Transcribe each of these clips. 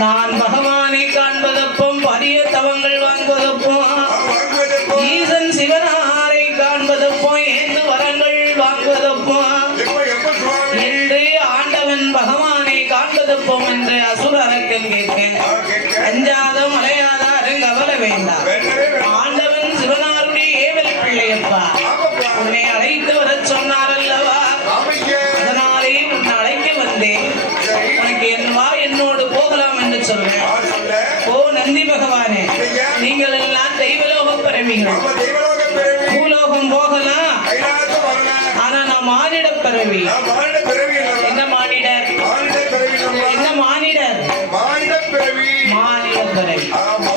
நான் பகவானை காண்பதப்போம் பரிய தவங்கள் வாங்குவதப்போம் ஈசன் சிவனாரை காண்பதப்போம் ஏந்து வரங்கள் வாங்குவதப்போம் என்று ஆண்டவன் பகவானை காண்பதப்போம் என்று அசுர அரக்கன் கேட்க அஞ்சாத மலையாத அருங்கவல வேண்டாம். ஆண்டவன் சிவனாருடைய ஏவல் பிள்ளையப்பா உன்னை அழைத்து வர சொன்னார் அல்லவா, அதனாலே உன்னை அழைக்க வந்தேன். உனக்கு என்னவா என்னோடு போகலாம் என்று சொல்றேன். ஓ நந்தி பகவானே, நீங்கள் எல்லாம் தெய்வலோக பிறவிகள், பூலோகம் போகலாம், ஆனா நான் மானிட பிறவி. என்ன மானிடர்? என்ன மானிடர்? மானிட பிறவி.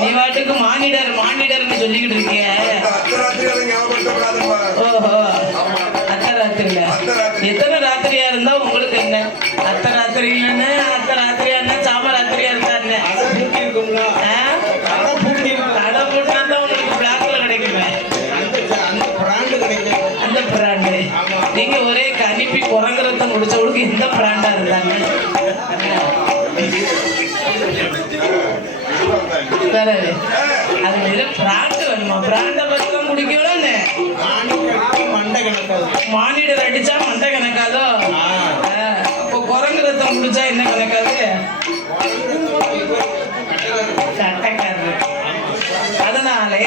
நீ வாட்டுக்கு மானிடர் மானிடர்னு சொல்லிக்கிட்டு இருக்கிய. ஓஹோ, அர்த்தராத்திரியில எத்தனை ராத்திரியா இருந்தா உங்களுக்கு என்ன? அர்த்தராத்திரியில அர்த்தராத்திரியா இருந்தா சாமராத்திரியா இருந்தா என்ன? கடை போட்டா தான் உங்களுக்கு பிளாக்ல கிடைக்குமே அந்த பிராண்டு. நீங்க ஒரே கணிப்பி குரங்குறத முடிச்சவங்களுக்கு எந்த பிராண்டா இருந்தாங்க? அது பிராண்டு வேணுமா? பிராண்ட பத்தி முடிக்கணும். மானிடர் அடிச்சா மண்டை கணக்காதோ? அப்போ குரங்கு ரத்தம் குடிச்சா என்ன கணக்காது? சட்டக்காரர். அதனாலே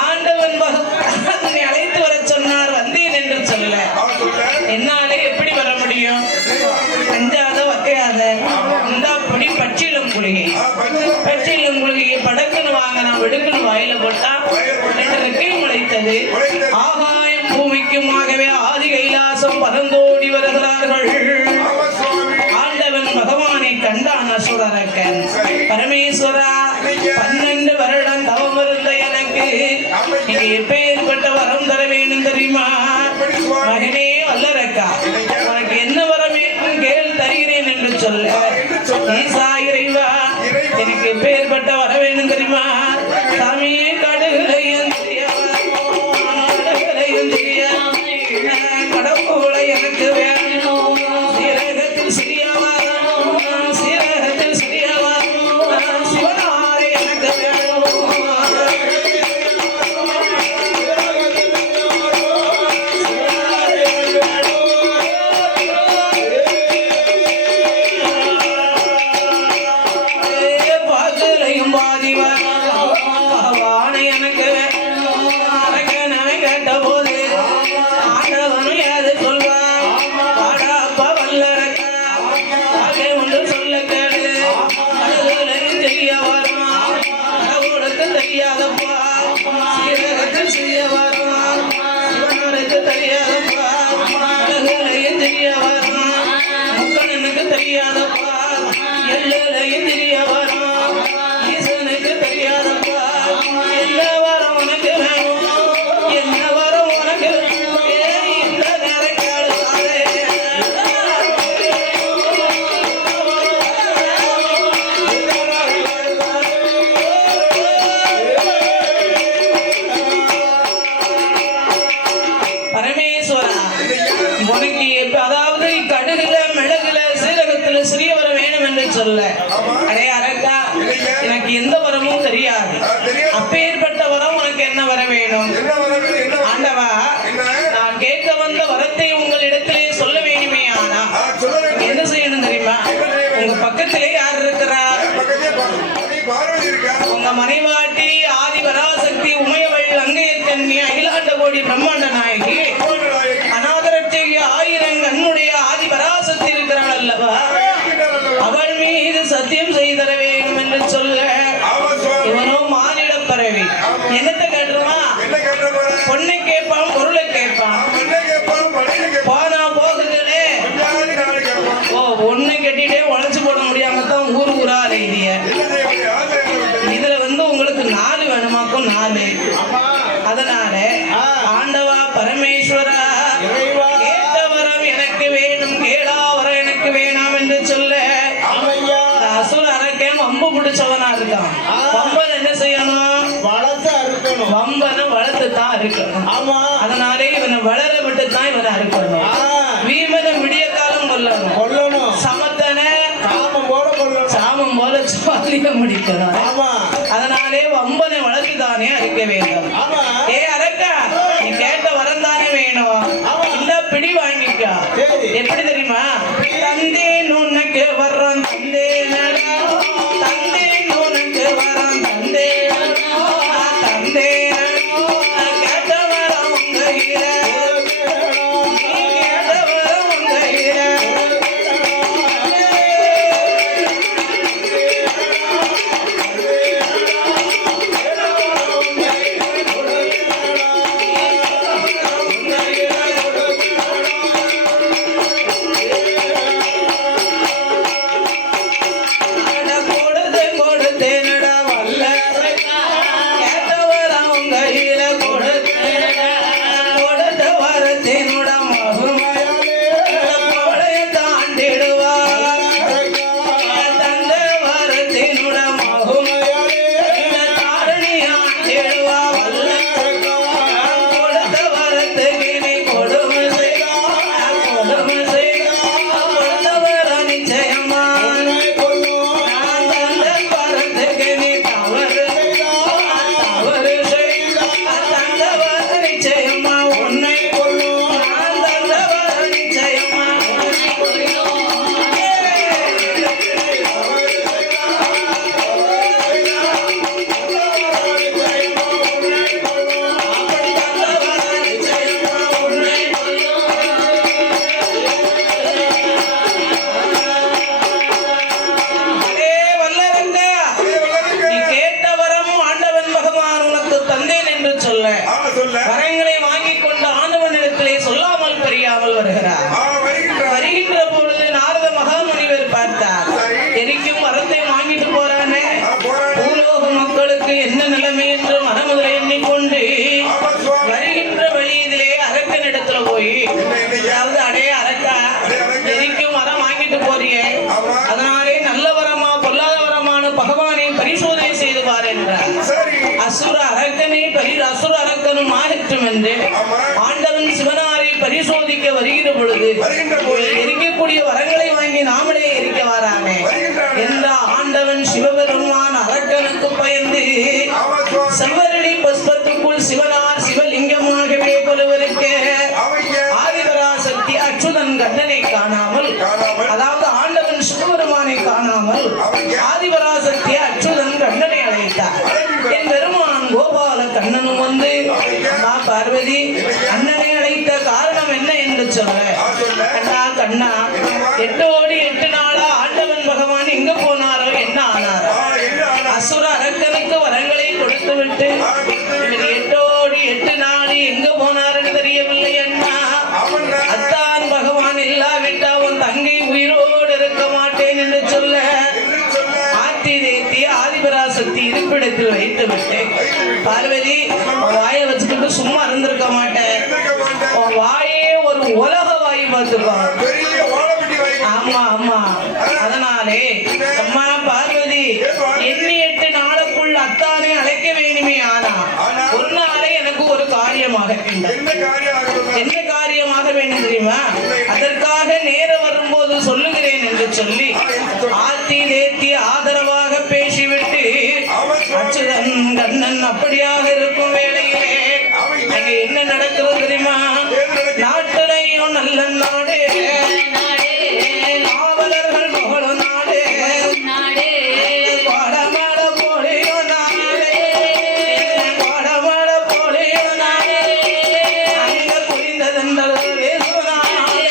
ஆண்டவன் பகவானை அழைத்து வர சொன்னார். வந்தேன் என்று சொல்ல என்னாலே எப்படி வர முடியும்? அஞ்சாத வக்கையாத இந்த பொடி பச்சிலும் குளிகை, பச்சிலும் குளிகையை படக்குன்னு வாங்க நான் வெடுக்குன்னு வாயில போட்டா ரெக்கை முளைத்தது. ஆகாயம் பூமிக்குமாகவே ஆதி கைலாசம் பறந்தோடி வருகிறார்கள். ஆண்டவன் பகவானை கண்டான் அசுரரக்கன். பரமேஸ்வரா, 12 வருடம் தவம் இருந்த எனக்கு நீங்க எப்பேற்பட்ட வரம் தர வேண்டும் தெரியுமா? மகனே வல்லரக்கா, உனக்கு என்ன வரம் வேண்டும் கேள், தருகிறேன் என்று சொல்ல ஈசா இறைவா, எனக்கு எப்பேற்பட்ட வர வேண்டும் தெரியுமா? சாமியே கடுகளையும் கடவுளை எனக்கு வேணும். சீரகத்தில் சிறியவா, சீரகத்தில் சிறியவா, சிவனாரை எனக்கு வேணும். பாதுலையும் பாதிவா பகவானை எனக்கு கேட்ட போது ஆண்டவனும் ஏது சொல்வான்? பாடாப்பா வல்லரக்கா, ஒன்று சொல்ல கேடு, அதுலையும் தெரிய வரும். கடவுளுக்கு தெரியாதப்பா, சீரகத்தில் செய்ய வரும். சிவனாருக்கு தெரியாதப்பா, அதுலையும் தெரிய வரும். முக்கணனுக்கு தெரியாதப்பா, எல்லையும் தெரிய வரும். ஈசனுக்கு தெரியாதப்பா, என்ன வரம் உனக்கு வேணும்? என்ன வரம் உனக்கு வேணும்? இந்த நேரக்காடு பரமேஸ்வரா, உனக்கு அதாவது கடுகுல மிளகுல சீரகத்துல சிறிய வரம் வேணும் என்று சொல்ல அடே அரக்கா, எனக்கு எந்த வரமும் தெரியாது. அப்பேற்பட்ட வரம் உனக்கு என்ன வர வேணும்? ஆண்டவா, நான் கேட்க வந்த வரத்தை உங்களிடத்திலே சொல்ல வேண்டுமே. ஆனா என்ன செய்யணும் தெரியுமா? உங்க பக்கத்திலே யார் இருக்கிறார்? உங்க மனைவாட்டி ஆதி பராசக்தி உமையவள் அங்கையக்கண்ணி அகிலாண்ட கோடி பிரம்மாண்ட நாயகி அநாதரட்சகி 1000 கண்ணுடைய ஆதி பராசக்தி இருக்கிறாள் அல்லவா, அவள் மீது சத்தியம் செய்தர வேண்டும் என்று சொல்ல இவனோ மானிட பறவை. என்னத்தை கேட்டுருமா? பொண்ணை கேட்பான், பொருளை கேட்பான். போனா போகுதுலே. ஓ, ஒண்ணு கட்டிட்டே உழைச்சு போட முடியாம தான் ஊர் ஊரா அலைதிய. நாளு. அதனால ஆண்டவா பரமேஸ்வரா கேட்ட வரம் எனக்கு வேணும், கேடா வரம் எனக்கு வேணாம் என்று சொல்ல அசுர அரக்கன் வம்பு பிடிச்சவனா இருக்கான். வம்பன் என்ன செய்யணும்? வளர்த்து அறுக்கணும். வம்பனை வளர்த்து தான் இருக்கணும். ஆமா, அதனாலே இவனை வளர விட்டு தான் இவனை அறுக்கணும். வீமனை விடிய காலம் கொல்லணும். கொல்லணும். சமத்தனை சாமம் போல கொல்லணும். சாமம் போல சுவாலிய முடிக்கணும். ஆமா, அதனாலே வம்பனை வளர்த்து தானே அறுக்க வேண்டும். ஆமா. ஏ அரக்கா, நீ கேட்ட வரம் தானே வேணும், இந்த பிடி வாங்கிக்க. எப்படி தெரியுமா? தந்தேன் உனக்கு வர்றோம், தந்தேன் தந்தேன் உனக்கு வரம், தந்தேன் தந்தேன் கேட்ட வரம் உங்க கையில, நீ கேட்ட வரம் உங்க கையில. வரங்களை வாங்கிக் கொண்டு ஆண்டவனிடத்திலே சொல்லாமல் பெரியாமல் வருகிறார். வருகின்ற பொழுது நாரத மகாமுனிவர் பார்த்தார். எரிக்கும் வரத்தை வாங்கிட்டு போறானே, பூலோக மக்களுக்கு என்ன நிலைமை என்று மனமுதலை எண்ணிக்கொண்டு வருகின்ற வழியிலே அரக்கனிடத்துல போய், அதாவது அடே அரக்கா, எரிக்கும் வரம் வாங்கிட்டு போறியே, அதனாலே நல்ல வரமா பொல்லாத வரமான பகவானை பரிசோதனை செய்து பார் என்றார். அசுர அரக்கனை அசுர அரக்கனும் ஆகட்டும் என்று ஆண்டவன் சிவனாரை பரிசோதிக்க வருகிற பொழுது எரிக்கக்கூடிய வரங்களை வாங்கி நாமளே எரிக்க வாராமே என்ற ஆண்டவன் சிவபெருமான் அரக்கனுக்கு பயந்து செவ்வரளி புஷ்பத்துக்குள் சிவனார் சிவலிங்கமாகவே கொலுவிருக்க ஆதிபராசக்தி அச்சுதன் கண்ணனை காணாமல், அதாவது ஆண்டவன் சிவபெருமானை காணாமல் ஆதிபராசக்தி அச்சுதன் கண்ணனை அழைத்தார். என் பெருமான் கோபால கண்ணனும் வந்து, அம்மா பார்வதி, அண்ணனை அழைத்த காரணம் என்ன என்று சொல்ல, கண்ணா கண்ணா, 8 நாளா ஆண்டவன் பகவான் எங்க போனாரோ, என்ன ஆனாரோ? அசுர அரக்கனுக்கு வரங்களை கொடுத்து விட்டு 8 நாள் எங்க போனாருன்னு தெரியவில்லை அண்ணா. அத்தான் பகவான் இல்லாவிட்டா உன் தங்கை உயிரோடு இருக்க மாட்டேன் என்று சொல்ல, ஆத்தி தேத்தி ஆதிபராசக்தி இருப்பிடத்தில் வைத்து விட்டேன். பார்வதி, வாயை வச்சுக்கிட்டு சும்மா இருந்திருக்க மாட்டேன். வாயே ஒரு உலக வாய் பார்த்துக்கோ. ஆமா ஆமா. அதனாலே அம்மா பார்வதி, எண்ணி 8 நாளுக்குள் அத்தானை அழைக்க வேணுமே. ஆனா ஒரு நாளே எனக்கு ஒரு காரியமாக என்ன காரியமாக வேண்டும் தெரியுமா? அதற்காக நேரம் வரும்போது சொல்லுகிறேன் என்று சொல்லி ஆத்தி தேத்தி ஆதரவாக பேசிவிட்டு அச்சுதன் கண்ணன் அப்படியாக இருக்கும் வேளையிலே அங்கே என்ன நடக்கிறது தெரியுமா? நாட்டுலையும் நல்ல நாடு, காவலர்கள் புகழும் நாடு, பாடமாட போலியும் நாடு, பாடமாட போலியும் நாடு, அங்க புரிந்ததென்றல் வேசு நாடு.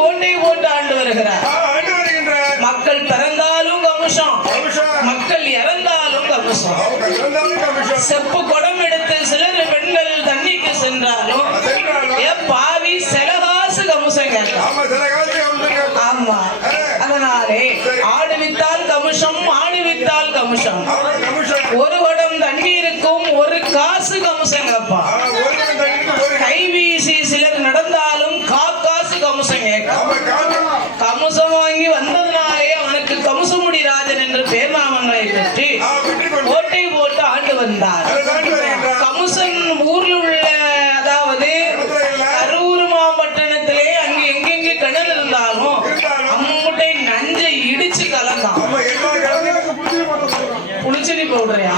கோட்டை போட்டு ஆண்டு வருகிறார். ஆண்டு வருகின்றார். மக்கள் பிறந்தாலும் கமுஷம், கமிஷன். மக்கள் இறந்தாலும் கமுஷம். அவங்க இறந்தாலும் கமிஷன். செப்பு குடம் எடுத்து சிலர் பெண்கள் தண்ணிக்கு சென்றாலும் சென்றாலும். ஏ பாவி செலகாசு கமுசம் கேட்கலாம். ஆமா, சில காலத்துக்கு அவங்க ஆமா, அதனாலே ஆடுவித்தால் கமுஷம், ஆடுவித்தால் கமுஷம். அவங்க கமிஷன். ஒரு குடம் தண்ணீருக்கும் ஒரு காசு கமுசம் கேட்பான். ஒரு தண்ணிக்கு ஒரு கைவீசி சிலர் நடந்தாலும் காசு கமுசம் கேட்கும். ஆமா, காரணம். கமுசம் வாங்கி வந்ததுனாலே அவனுக்கு கமுசமுடி ராஜன் என்று பேர் நாமங்களை பெற்று வெற்றி கொண்டு கோட்டை போட்டு ஆண்டு வந்தார். ஆண்டு வருகின்றார். கமுசன் ஊர்ல உள்ள, அதாவது கரூர் மாவட்டத்திலே அங்கே எங்கெங்க கிணறு இருந்தாலும் அம்முட்டை நஞ்சை இடிச்சு கலந்தான். ஆமா, எல்லா காலத்துக்கும் புளிச்செடி பவுடரையா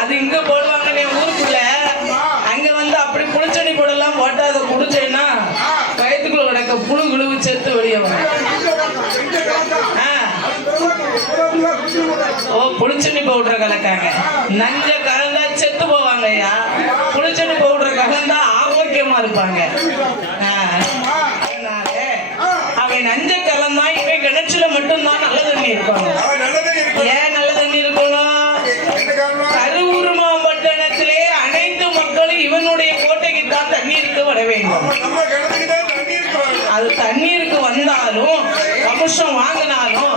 அது இங்க போடுவாங்க நீ ஊருக்குள்ள. அங்க வந்து அப்படி புளிச்செடி பவுடர்லாம் போட்டு அதை குடிச்சேன்னா வயிற்றுக்குள்ள கிடக்க புழு கிழுவு செத்து வெளியே வரும். ஓ, புளிச்செடி பவுடரை கலக்காங்க. நஞ்ச கலந்தா செத்து போவாங்க ஐயா. புளிச்செடி பவுடரை கலந்தா ஆரோக்கியமா இருப்பாங்க. அதனால அவன் நஞ்ச கலந்தா இவன் கிணற்றுல மட்டும்தான் நல்ல தண்ணி இருப்பாங்க. நல்லதே இருக்கு. ஏன் நல்ல தண்ணி இருக்கணும்? என்ன காரணம்? கரூர் மாவட்டத்திலே அனைத்து மக்களும் இவனுடைய கோட்டைக்கு தான் தண்ணீருக்கு வர வேண்டும். நம்ம கிணத்துக்கு தான் தண்ணி இருக்கு. அது தண்ணீருக்கு வந்தாலும் கமிஷம் வாங்கினாலும்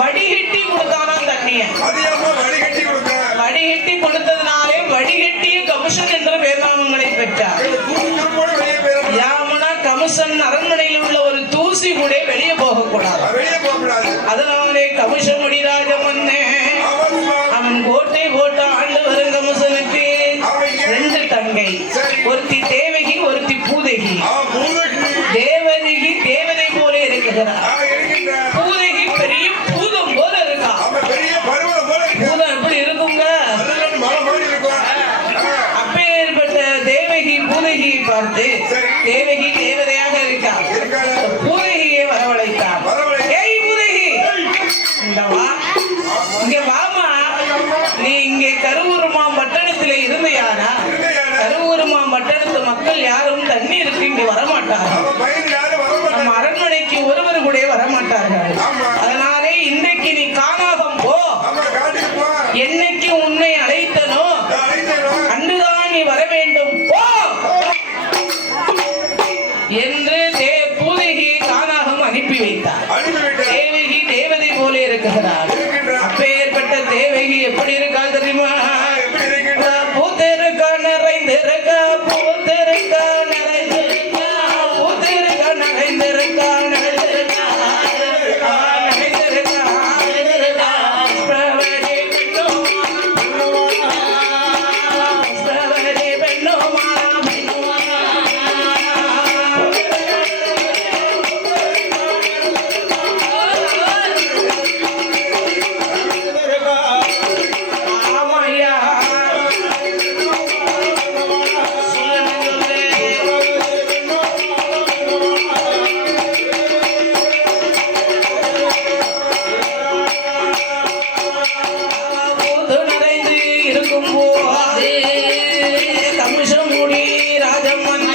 வடிகட்டி கொடுத்தானா தண்ணிய. அது ஏமா வடிகட்டி கொடுக்க? வடிகட்டி கொடுத்ததுனாலே வடிகட்டிய கமிஷன் என்ற பேர்நாமங்களை பெற்றார். கூட வெளியே போயிடும். யாமனா கமிஷன் அரண்மனையில் உள்ள ஒரு தூசி கூட வெளியே போகக்கூடாது. வெளியே போகக்கூடாது. அதனாலே கமிஷன் முடிராஜம் அவன் கோட்டை போட்டு ஆண்டு வரும் கமிஷனுக்கு ரெண்டு தங்கை. ஒருத்தி தேவகி, ஒருத்தி பூதகி. தேவதகி தேவதை போல இருக்கிறார். பூதகி பெரிய பூதம் போல இருக்கா. பூதம் எப்படி இருக்குங்க? அப்பேற்பட்ட தேவகி பூதகியை பார்த்து தேவகி தேவதையாக இருக்கா. பூதகியை வரவழைத்தார். ஏய் பூதகி, இந்த வா, இங்க வாமா. நீ இங்கே கரூர் மாவட்டத்திலே இருந்தையானா? கரூர் மாவட்டத்து மக்கள் யாரும் தண்ணீருக்கு இங்கே வரமாட்டார்கள். நம்ம அரண்மனைக்கு ஒருவர் கூட வரமாட்டார்கள். அதனாலே இன்றைக்கு நீ காணாகம் போ. என்னைக்கு உன்னை அழைத்தனோ அன்றுதான் நீ வர வேண்டும் போ என்று பூதகியை காணாகம் அனுப்பி வைத்தார். தேவகி தேவதை போல இருக்கிறார். அப்பேற்பட்ட தேவகி எப்படி இருக்காள் தெரியுமா? பூத்திருக்கா நிறைந்திருக்கா, பூத்திருக்கா நிறைந்திருக்கா, பூத்திருக்கா நிறைந்திருக்கா, நிறைந்திருக்கா, நிறைந்திருக்கா, நிறைந்திருக்கா. பிரவடி பெண்ணுமா, பிரவடி பெண்ணுமா, பெண்ணுமா. ஆமாய்யா. பூத்து நிறைந்து இருக்கும் போது கமிஷம் மூடி ராஜம்மன்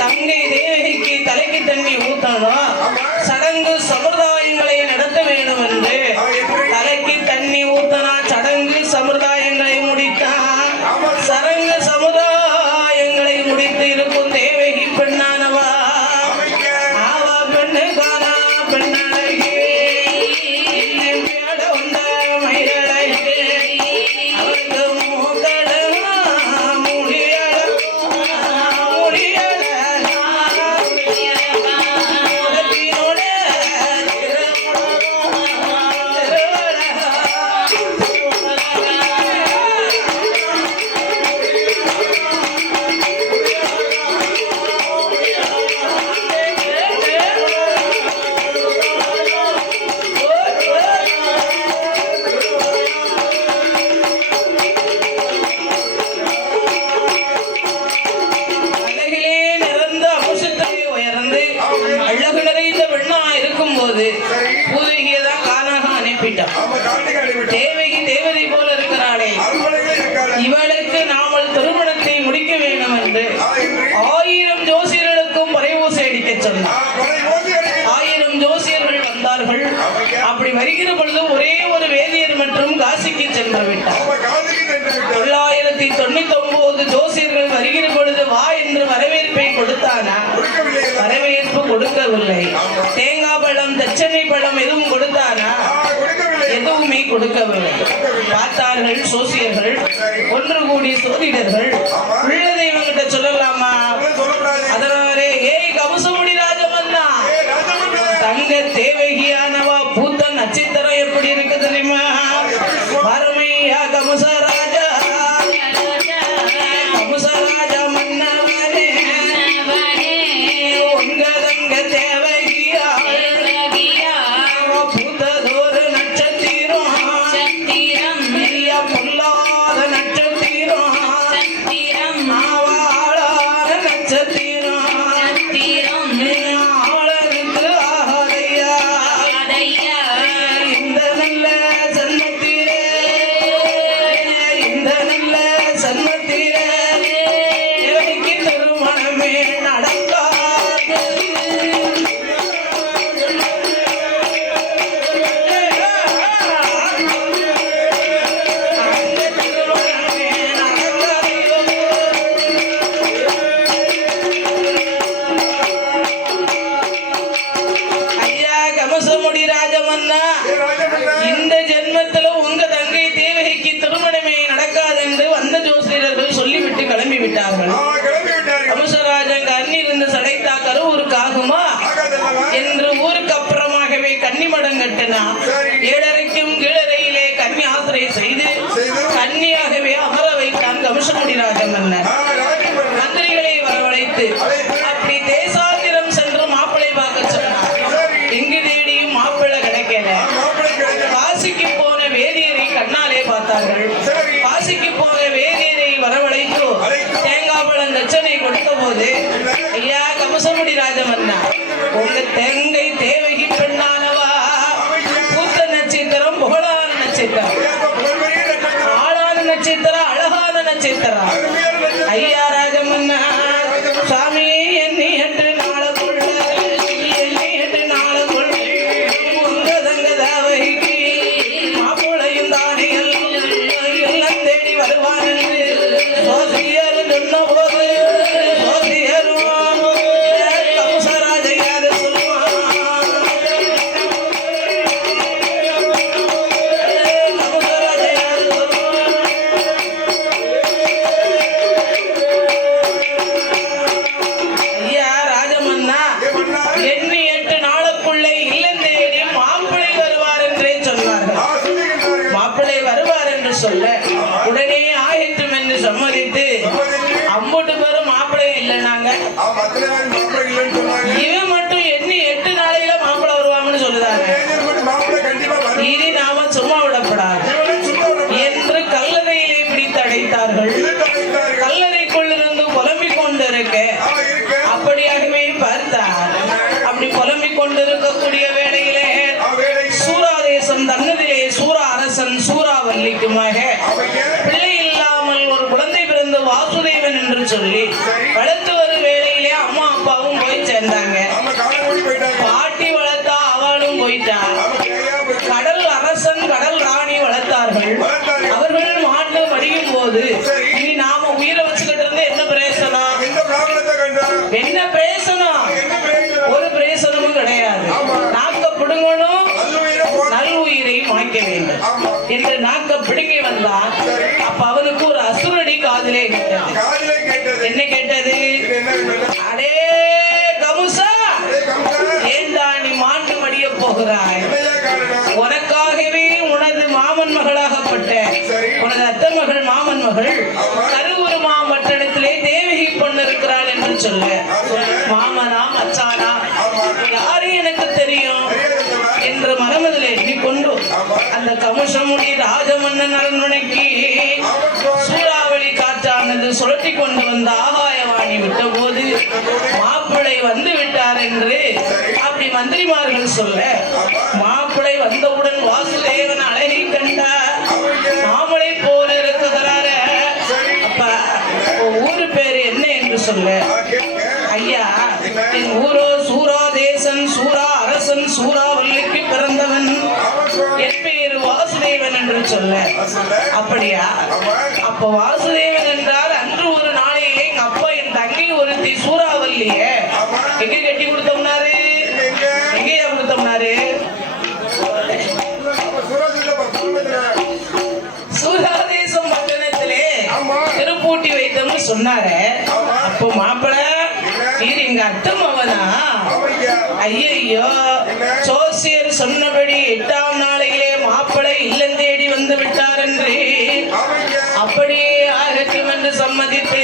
தங்கை தேவகிக்கு தலைக்கு தண்ணி ஊத்தணும், சடங்கு சம்பிரதாயங்களை நடத்த வேண்டும் என்று தலைக்கு தண்ணி ஊத்தனா சடங்கு சம்பிரதாயங்களை முடித்தான். சடங்கு சமுதாயங்களை முடித்து இருக்கும் தேவகி பெண்ணானவா. ஆவா பெண்ணு காணா பெண்ணழகே, இன்னும் பேட உண்ட மயிலழகே. அவளுக்கு மூக்கழகா, முடியழகா, முடியழகா, உலகினோட அழகிலே நிறந்த அம்சத்திலே உயர்ந்து அழகு நிறைந்த பெண்ணா இருக்கும் போது பூதகியை தான் காணாக அனுப்பிட்டான். தேவகி தேவதை போல இருக்கிறாளே, இவளுக்கு நாமல் திருமணத்தை முடிக்க வேண்டும் என்று 1000 ஜோசியர்களுக்கும் பறைவு அடிக்க சொன்னார். படை ஓசி அடிக்க 1000 ஜோசியர்கள் வந்தார்கள். அப்படி வருகிற பொழுது ஒரே ஒரு வேதியர் மற்றும் காசிக்கு சென்று விட்டார். அவ காதுக்கு சென்று விட்டார். 999 ஜோசியர்கள் வருகிற பொழுது வா என்று வரவேற்பை கொடுத்தானா? கொடுக்கவில்லை. வரவேற்பு கொடுக்கவில்லை. தேங்காய் பழம் தட்சணை பழம் எதுவும் கொடுத்தானா? கொடுக்கவில்லை. எதுவுமே கொடுக்கவில்லை. பார்த்தார்கள் சோசியர்கள், ஒன்று கூடி சோதிடர்கள், உள்ளதை இவங்கிட்ட சொல்லலாமா? சொல்லக்கூடாது. அதனாலே ஏய் கவசமுடி ராஜமன்னா, தங்க தேவகியானவா பூத்த நட்சத்திரம் எப்படி இருக்கு தெரியுமா? வறுமையா கமுசராஜா, கமுசராஜா மன்னவனே, உங்க தங்க தேவகியா பூத்ததொரு நட்சத்திரம், ஐயா பொல்லாத நட்சத்திரம், ஆவாளாத நட்சத்திரம், ஆளனுக்கு ஆகாதையா. இந்த நல்ல ஜன்மத்திலே, இந்த நல்ல ஜன்மத்திலே எனக்கு திருமணமே நடக்காது. அந்த திருமணமே நடக்காது. ஐயா கமசமுடி ராஜமன்னா, இந்த ஜென்மத்துல உங்க தங்கை தேவகிக்கு திருமணமே நடக்காது என்று வந்த ஜோசியர்கள் சொல்லிவிட்டு கிளம்பி விட்டார்கள். கிளம்பி விட்டார்கள். கமசராஜன் கண்ணி இருந்து சடைத்தா கருவூருக்காகுமா ஆகாதல்லவா? என்று ஊருக்கு அப்புறமாகவே கன்னிமடம் கட்டினா. சரி. 7:30க்கும் கீழறையிலே கன்னி ஆசிரியை செய்து கன்னியாகவே அமர வைத்தான் கமசமுடி ராஜமன்னன். ராஜமன்னன். மந்திரிகளை வரவழைத்து அப்படி தேசாந்திரம் சென்று மாப்பிளை பார்க்க சொன்னார். சரி. எங்கு தேடியும் மாப்பிள்ளை கிடைக்கல. மாப்பிளை கிடைக்கல. காசிக்கு போன வேதியரை கண்ணாலே பார்த்தார்கள். சரி. காசிக்கு போன வேதியரை வரவழைத்து தேங்காய் பழம் தட்சணை கொடுத்த போது, ஐயா கமசமுடி ராஜமன்னா, உங்க தங்கை தேவகி பெண்ணானவா பூத்த நட்சத்திரம், புகழான நட்சத்திரம், புகழ்பெரிய நட்சத்திரம். ஆளான நட்சத்திரம், அழகான நட்சத்திரம். அருமையான நட்சத்திரம். ஐயா ராஜமன்னா, சாமி எண்ணி 8 நாளுக்குள்ள, எண்ணி 8 நாளுக்குள்ள உங்க தங்க தேவகிக்கு மாப்பிள்ளையும் தானிகள் எல்லாம் தேடி வருவான் என்று சோசியர் சொன்ன போது, சோசியரும் கம்சராஜையாது சொல்லுவான். கம்சராஜையாது சொல்லுவான். ஐயா ராஜமன்னா, ஏமன்னா? எண்ணி 8 நாளுக்குள்ளே இல்லம் தேடி மாப்பிள்ளை வருவார் என்றே சொன்னார்கள். சொல்லுகின்றார்கள். மாப்பிள்ளை வருவார் என்று சொல்ல உடனே ஆயிற்றும் என்று சம்மதித்து அம்புட்டு பேரும் மாப்பிள்ளை இல்லைனாங்க. அத்தனை பேர் மாப்பிளை இல்லைன்னு சொன்னாங்க. இவன் மட்டும் எண்ணி 8 நாளையில மாப்பிள்ளை வருவாங்கன்னு சொல்லுதாங்க. மேஜர் மட்டும் மாப்பிளை கண்டிப்பா வரும். இனி நாம சும்மா விடப்படாது இவனை சும்மா விடக்கூடாது. என்று கல்லறையிலே பிடித்து அடைத்தார்கள். இழுத்து அடைத்தார்கள். கல்லறைக்குள்ளிருந்து புலம்பிக் கொண்டிருக்க இருக்க. அப்படியாகவே பார்த்தார். அப்படி புலம்பிக் கொண்டிருக்கக்கூடிய வேளையிலே வேலை. சூராதேசம் தன்னதிலே சூரா அரசன் சூறாவல்லிக்குமாக அவங்க பிள்ளை இல்லாமல் ஒரு குழந்தை பிறந்து வாசுதேவன் என்று சொல்லி வளர்த்து வரும் வேளையிலே அம்மா அப்பாவும் போய் சேர்ந்தாங்க. நம்ம காலம் ஓடி போயிட்டாங்க. பாட்டி வளர்த்தா அவளும் போயிட்டா. நம்ம கையா போயிட்டாங்க. கடல் அரசன் கடல் ராணி வளர்த்தார்கள். அவர்கள் மாட்டு மடியும் போது இனி நாம உயிரை வச்சுக்கிட்டு இருந்து என்ன பிரயோசனம்? எந்த பிராமணத்தை கண்டா? என்ன பிரயோசனம்? என்ன பிரயோஜனம்? ஒரு பிரயோசனமும் கிடையாது. ஆமா. நாக்க பிடுங்கணும், நல்லுயிரை போன. நல் உயிரை மாய்க்க வேண்டும் ஆமா. என்று நாக்க பிடுங்கி வந்தான். அப்ப அவனுக்கு ஒரு அசுரடி காதிலே கேட்டது. காதிலே கேட்டது. என்ன கேட்டது? இது என்ன வேணும்? அடே கமுசா, ஏய் கம்சா, ஏண்டா நீ மாட்டு மடிய போகிறாய்? என்னையா காரணம்? உனக்காகவே உனது மாமன் மகளாகப்பட்ட சரி. உனது அத்தை மகள் மாமன் மகள் ஆமா. கருவூர் மாவட்டத்திலே தேவகி பொண்ணு இருக்கிறாள் என்று சொல்ல, மாமனா மச்சானா ஆமா. யாரு எனக்கு தெரியும் தெரியாதல்லவா? என்று மனமதில் எண்ணிக்கொண்டு ஆமா. அந்த கமுசமுடி ராஜமன்னன் அரண்மனைக்கு ஆமா சுவாமி. சூறாவளி காற்றானது சுழற்றி கொண்டு வந்த ஆகாயவாணி விட்ட போது மாப்பிள்ளை வந்து விட்டார் என்று அப்படி மந்திரிமார்கள் சொல்ல, மாப்பிள்ளை வந்தவுடன் வாசுதேவன் அழகை கண்டார். மாமலை போல இருக்கிறார. அப்ப ஊரு பேரு என்ன என்று சொல்ல, ஐயா என் ஊரோ சூரா தேசன் சூரா அரசன் சூறாவல்லிக்கு பிறந்தவன் ஆமா சுவாமி. என் பேரு வாசுதேவன் என்று சொல்ல சொல்ல. அப்படியா ஆமா. அப்ப வாசுதேவன் என்றால் அன்று ஒரு நாளையிலே எங்க அப்பா என் தங்கை ஒருத்தி சூறாவல்லிய ஆமா. எங்க கட்டி கொடுத்தோம்னாரு எங்க? எங்கேயா கொடுத்தோம்னாரு நம்ம சுரசில பக்கத்துல. சூராதேசம் பட்டணத்திலே ஆமா. திருப்பூட்டி வைத்தோம்னு சொன்னாரு ஆமா. அப்போ மாப்பிள இது எங்க அத்தை மகனா ஆமையா. ஐயையோ சோசியர் சொன்னபடி 8ஆம் நாளையிலே மாப்பிளை இல்லம் தேடி வந்து விட்டார் என்று ஆமையா. அப்படியே ஆகட்டும் என்று சம்மதித்து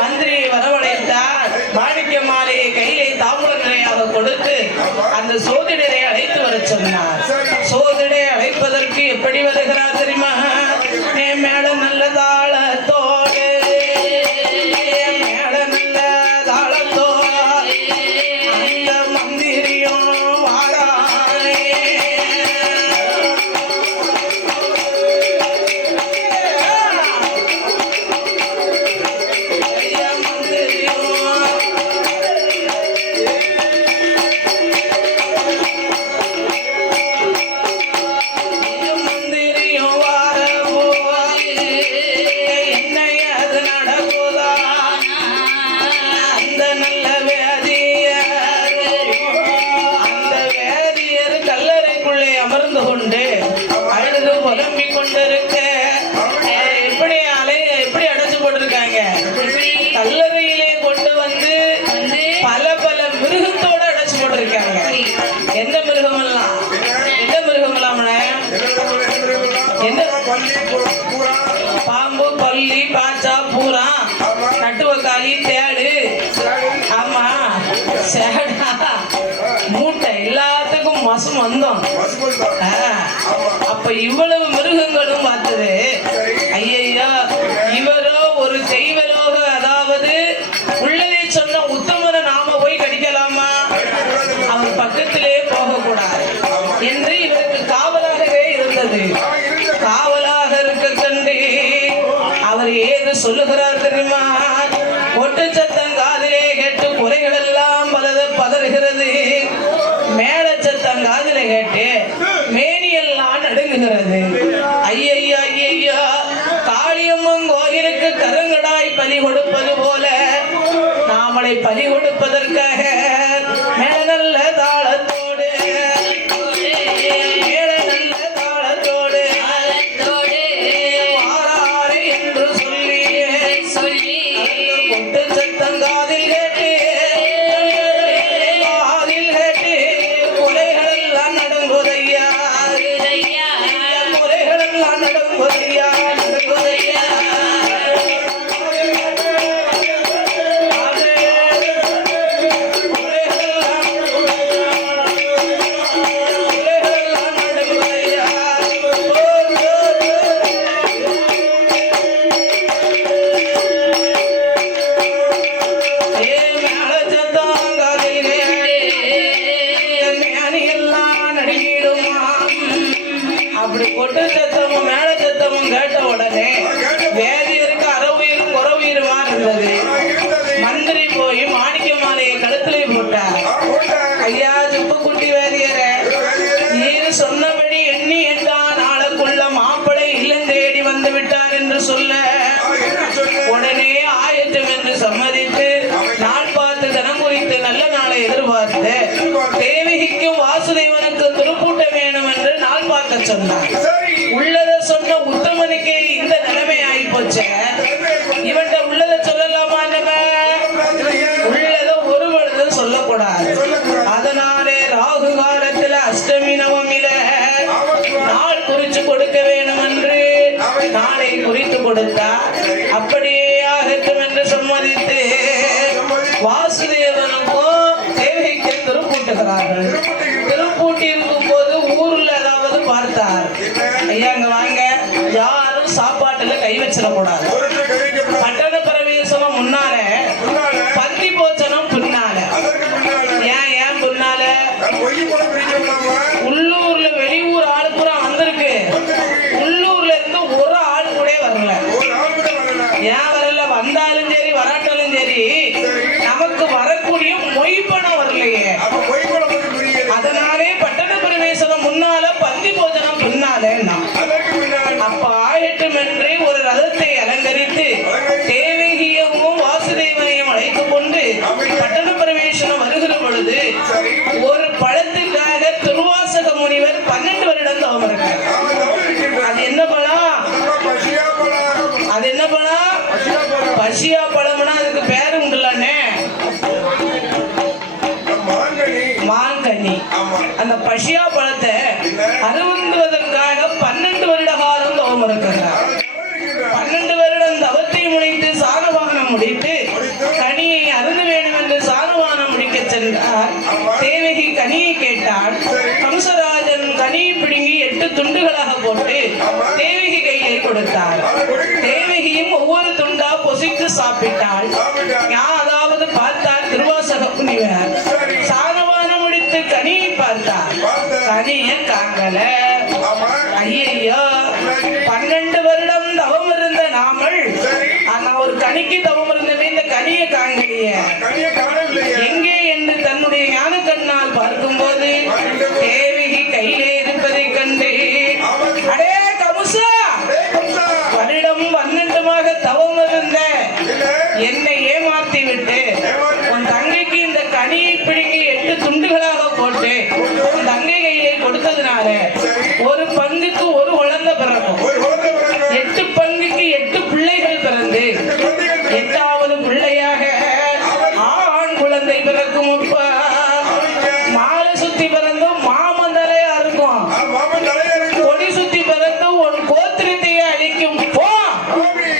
மந்திரி வரவழைத்தார். மாணிக்க மாலையை கையிலே தாம்பூல நிலையாக கொடுத்து அந்த சோதிடரை அழைத்து வர சொன்னார். சோதிடரை அழைப்பதற்கு எப்படி வருகிறார் தெரியுமா? மேல நல்ல தாளத்தோடு மேல நல்ல தாளத்தோடு அந்த மந்திரியும் வாரானே. ஐயா மந்திரியும் மந்திரியும் வாரபோது என்னை அது நடக்குதா? அந்த நல்ல வேதியர் அந்த வேதியர் கல்லறைக்குள்ளே அமர்ந்து கொண்டு அழுது புலம்பிக் கொண்டிருக்க எப்படி அடைச்சு போட்டிருக்காங்க? கல்லறையிலே கொண்டு வந்து பல பல மிருகத்தோட அடைச்சு போட்டிருக்காங்க. எந்த மிருகம் எல்லாம்? எந்த மிருகம் இல்லாம என்ன? பள்ளி பூரா. பாம்பு, பல்லி, பாச்சா, பூரா, கட்டுவக்காளி, தேடு, ஆமா சேடா, மூட்டை எல்லாத்துக்கும் மசம் வந்தோம். பசுபொன் தான். அப்ப இவ்வளவு மிருகங்களும் பார்த்தது. ஐயா இவரோ ஒரு தெய்வலோக, அதாவது உள்ளதை சொன்ன உத்தமரை நாம போய் கடிக்கலாமா? அவர் பக்கத்திலே போகக்கூடாது என்று இவருக்கு காவலாகவே இருந்தது. காவலாக இருக்க கண்டு அவர் ஏது சொல்லுகிறார் தெரியுமா? ஒட்டு சத்தம் காதிலே கேட்டு குறைகள் எல்லாம் பதறுகிறது. மேல சத்தம் காதிலே கேட்டு மேனியெல்லாம் நடுங்குகிறது. ஐயா ஐயா காளியம்மன் கோயிலுக்கு கருங்கடாய் பலி கொடுப்பது போல நாமளை பலி கொடுப்பதற்காக மேல நல்ல தாளத்தோடு மேல நல்ல தாளத்தோடு வாராரு என்று சொல்லி கொட்டு சத்தம் காதில் கேட்டு குறைகள் எல்லாம் நடங்குதையா, குறைகள் எல்லாம் நடங்குதையா, நடங்குதையா. அப்படி கொட்டு சத்தமும் மேல சத்தமும் கேட்ட உடனே வேதியருக்கு அறவுயிரும் குறவுயிருமா இருந்தது. மந்திரி போய் மாணிக்க மாலையை கழுத்திலே போட்டார். ஐயா சுப்புக்குட்டி வேதியரே, நீர் சொன்னபடி எண்ணி என்றான் நாளுக்குள்ள மாப்பிளை இல்லம் தேடி வந்து விட்டார் என்று சொல்ல உடனே ஆயத்தம் என்று சம்மதித்து நாள் பார்த்து தனம் குறித்து நல்ல நாளை எதிர்பார்த்து தேவகிக்கும் வாசுதேவனுக்கு திருப்பூட்ட வேணும் என்று நாள் பார்க்க சொன்னார். உள்ளத சொன்ன உத்தமனுக்கே இந்த நிலைமை ஆகி போச்ச. இவன்ட உள்ளத சொல்லலாமா? உள்ளத ஒரு பொழுதும் சொல்லக்கூடாது. அதனாலே ராகு காலத்துல அஷ்டமி நவமில நாள் குறிச்சு கொடுக்க வேணும் என்று நாளை குறித்து கொடுத்தா அப்படியே ஆகட்டும் என்று சம்மதித்து வாசுதேவனுக்கும் தேவகிக்கும் திருப்பூட்டுகிறார்கள். திருப்பூட்டி இருக்கும் போது ஊர்ல ஏதாவது பார்த்தார். ஐயா அங்க வாங்க, யாரும் சாப்பாட்டுல கை வச்சிடக்கூடாது. பட்டண பிரவேசம் முன்னால, பந்தி போச்சனம் பின்னால. ஏன் பின்னால? உள்ளூர்ல வெளியூர் ஆளு பூரா வந்திருக்கு. உள்ளூர்ல இருந்து ஒரு ஆளு கூட வரல. ஏன் வரல? வந்தாலும் சரி வராட்டாலும் சரி நமக்கு சரி. ஒரு பழத்துக்காக துர்வாசக முனிவர் 12 வருடம் தவம் இருக்கார். அவன் தவறு இருக்கின்றான். அது என்ன பழம்? அதெல்லாம் பசியா பழம். அது என்ன பழம்? பசியா பழம். பசியா பழம்னா அதுக்கு பேரு உண்டுலானே, மாங்கனி. மாங்கனி. ஆமா. அந்த பசியா பழத்தை அருந்துவதற்காக 12 வருட காலம் தவம் இருக்கிறார். அவன் தவறு இருக்கின்றான். 12 வருடம் தவத்தை முடித்து சாரவானம் முடித்து கனியை அருந்த வேண்டும் என்று சாரவானம் முடிக்க சென்றார். தேவகி கனியை கேட்டாள். கம்சராஜன் கனியை பிடுங்கி 8 துண்டுகளாக போட்டு தேவகி கையை கொடுத்தார். தேவகியும் ஒவ்வொரு துண்டா பொசித்து சாப்பிட்டாள். அதாவது பார்த்தார் திருவாசக முனிவர். சாரவானம் முடித்து கனியை பார்த்தார். கனியை காங்கல. ஆமா. ஐயையோ, 12 வருடம் தவம் இருந்த நாமல் ஆனா ஒரு கனிக்கு தவம் இருந்தவே இந்த கனியை காங்கலையே, கனியை காணவில்லையே. எங்கே என்று தன்னுடைய ஞான கண்ணால் பார்க்கும்போது தேவகி கையிலே இருப்பதை கண்டு, அடே கமுசா, ஏய் கம்சா. வருடம் 12மாக தவம் இருந்த இல்ல. என்னை ஏமாத்தி விட்டு உன் தங்கைக்கு இந்த கனியை பிடுங்கி 8 துண்டுகளாக போட்டு உன் தங்கை கையிலே கொடுத்ததுனால ஒரு பங்குக்கு ஒரு குழந்தை பிறக்கும். ஒரு குழந்தை பிறகு 8 பங்குக்கு 8 பிள்ளைகள் பிறந்து குழந்தைகள் பிறகு 8வது பிள்ளையாக ஆண் குழந்தை பிறக்கும். அப்பா மாலை சுத்தி பிறந்தும் மாமந்தலையா இருக்கும், மாமன் தலையா இருக்கு. கொடி சுத்தி பிறந்தும் ஒரு கோத்திரத்தையே அழிக்கும் போ சாமி.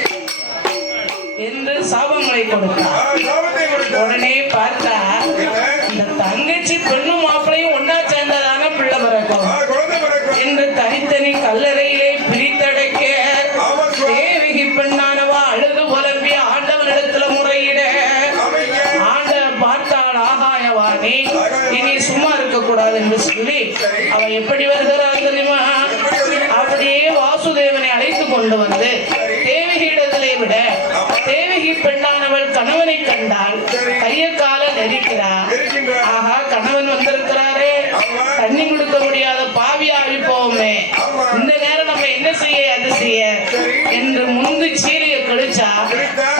என்று சாபங்களை கொடுத்தார். சாபத்தை கொடுத்தார். உடனே பார்த்தா இல்ல. இந்த தங்கச்சி பெண்ணும் மாப்பிளையும் ஒன்னா சேர்ந்ததான பிள்ளை பிறக்கும் குழந்தை பிறகு என்று தனித்தனி கல்லறையிலே பிரித்தடைக்க ஆமா சுவாமி. தேவகி பெண்ணானவா அழுது புலம்பி ஆண்டவனிடத்துல முறையிட அமைங்க. ஆண்டவர் பார்த்தாள். ஆகாயவாணி, இனி சும்மா இருக்க கூடாது என்று சொல்லி அவ எப்படி வருகிறாள் தெரியுமா? அப்படியே வாசுதேவனை அழைத்து கொண்டு வந்து தேவகியிடத்திலே விட தேவகி பெண்ணானவள் கணவனை கண்டாள். கைய கால நெரிக்கிறார். இருக்கின்றார். ஆஹா, கணவன் வந்திருக்கிறாரே, தண்ணி கொடுக்க முடியாத பாவியாகி போவோமே, இந்த நேரம் நம்ம என்ன செய்ய அது செய்ய என்று முந்து சீலையை கழிச்சா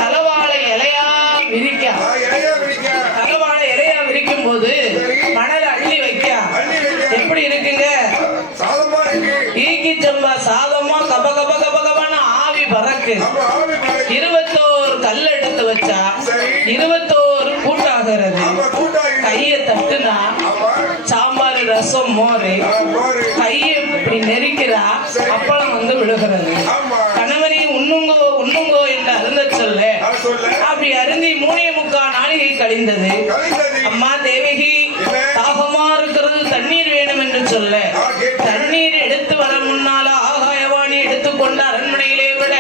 தலவாழை இலையா விரிக்க. இலையா பிடிக்க. தலவாழை இலையா விரிக்கும் போது மணல் அள்ளி வைக்க அள்ளி வைக்க. எப்படி இருக்குங்க? சாதமா இருக்கு. ஈக்கி சம்பா சாதமா கப கப கப கபன்னு ஆவி பறக்கு. ஆமா. ஆவி பிறகு 21 கல் எடுத்து வச்சா 21 கூட்டாகிறது. ஆமா. கூட்டாகி. கையை தட்டுனா ஆமா. சாம்பார், ரசம், மோர். மோரு. கையை இப்படி நெரிக்கிறா, அப்பளம் வந்து விழுகிறது. ஆமா. கணவனை உண்ணுங்கோ உண்ணுங்கோ என்று அருந்த சொல்ல நான் சொல்ல. அப்படி அருந்தி 3.25 நாழிகை கழிந்தது. கலைந்தது. அம்மா தேவகி தாகமா இருக்கிறது, தண்ணீர் வேணும் என்று சொல்ல தண்ணீர் எடுத்து வர முன்னால ஆகாயவாணி எடுத்துக்கொண்டு அரண்மனையிலே விட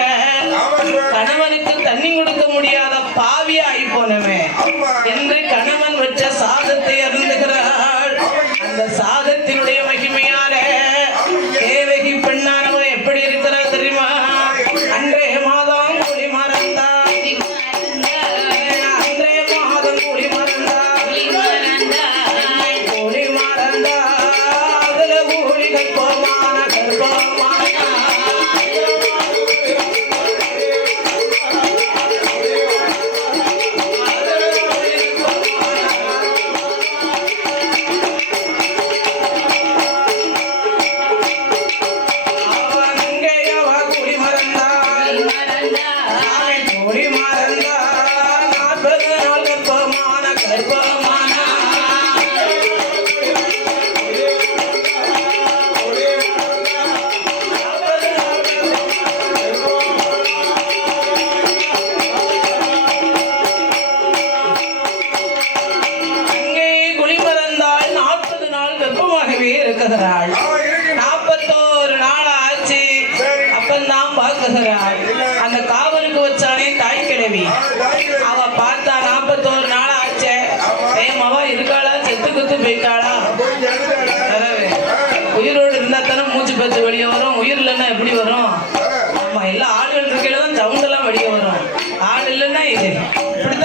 ஆமா சுவாமி. கணவனுக்கு தண்ணி கொடுக்க முடியாத பாவியாகி போனவே ஆமா. என்று கணவன் வச்ச சாதத்தை அருந்துகிறாள். அந்த சாதத்தினுடைய மகிமையால தேவகி பெண்ணானவ எப்படி இருக்கிறாள் தெரியுமா? அன்றைய மாதம் கூலி மறந்தா, அன்றைய மாதம் கூலி மறந்தா, கூலி மறந்தா, அதுல கூலி கற்பமான கற்பமான இருக்கிறாள். 41 நாள் ஆச்சு. அப்பந்தான் பார்க்குகிறாள். அந்த காவலுக்கு வச்சானே தாய் கிழவி, அவ பார்த்தா 41 நாள் ஆச்சு. மவா இருக்காளா, செத்து குத்து போயிட்டாளா? உயிரோடு இருந்தா தானே மூச்சு பேச்சு வெளியே வரும், உயிர் இல்லைன்னா எப்படி வரும்? ஆமா, எல்லா ஆளுகள் இருக்கையில தான் சவுண்ட் எல்லாம் வெளியே வரும். ஆள் இல்லைன்னா இது இப்படித்தான்